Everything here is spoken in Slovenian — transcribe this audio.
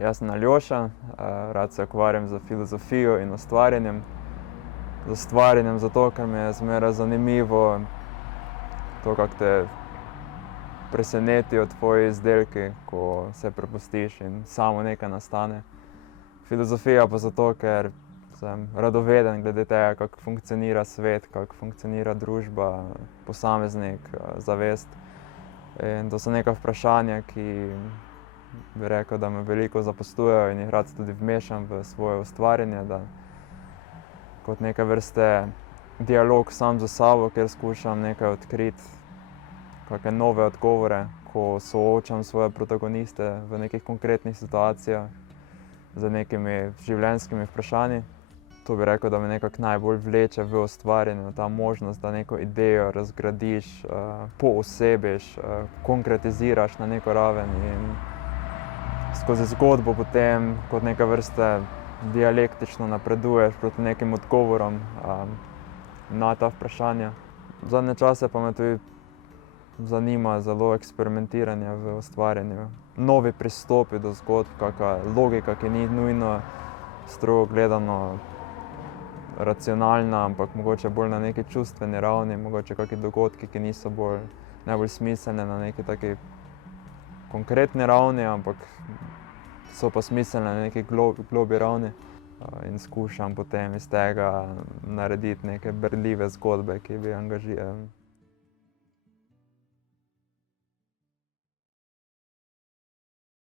Jaz sem Aljoša, rad se ukvarjam z filozofijo in ustvarjanjem. Z ustvarjanjem zato, ker mi je zmeraj zanimivo to, kako te presenetijo tvoji izdelki, ko se prepustiš in samo nekaj nastane. Filozofija pa zato, ker sem radoveden glede tega, kako funkcionira svet, kako funkcionira družba, posameznik, zavest. In to so neka vprašanja, ki bi rekel, da me veliko zaposlujejo in jih rad tudi vmešam v svoje ustvarjanje, da kot neke vrste dialog sam z sabo, kjer skušam nekaj odkriti, kakšne nove odgovore, ko soočam svoje protagoniste v nekih konkretnih situacijah z nekimi življenjskimi vprašanji. To bi rekel, da me nekako najbolj vleče v ustvarjanju, ta možnost, da neko idejo razgradiš, poosebiš, konkretiziraš na neko raven in skozi zgodbo potem kot neke vrste dialektično napreduješ proti nekim odgovorom na ta vprašanja. Zadnje čase pa me tudi zanima zelo eksperimentiranje v ustvarjanju. Novi pristopi do zgodb, kakšna logika, ki ni nujno strogo gledano racionalna, ampak mogoče bolj na neki čustveni ravni, mogoče kakšni dogodki, ki niso najbolj smiselni na neki taki konkretni ravni, ampak so pa smiselni na neki globlji ravni. In skušam potem iz tega narediti neke berljive zgodbe, ki bi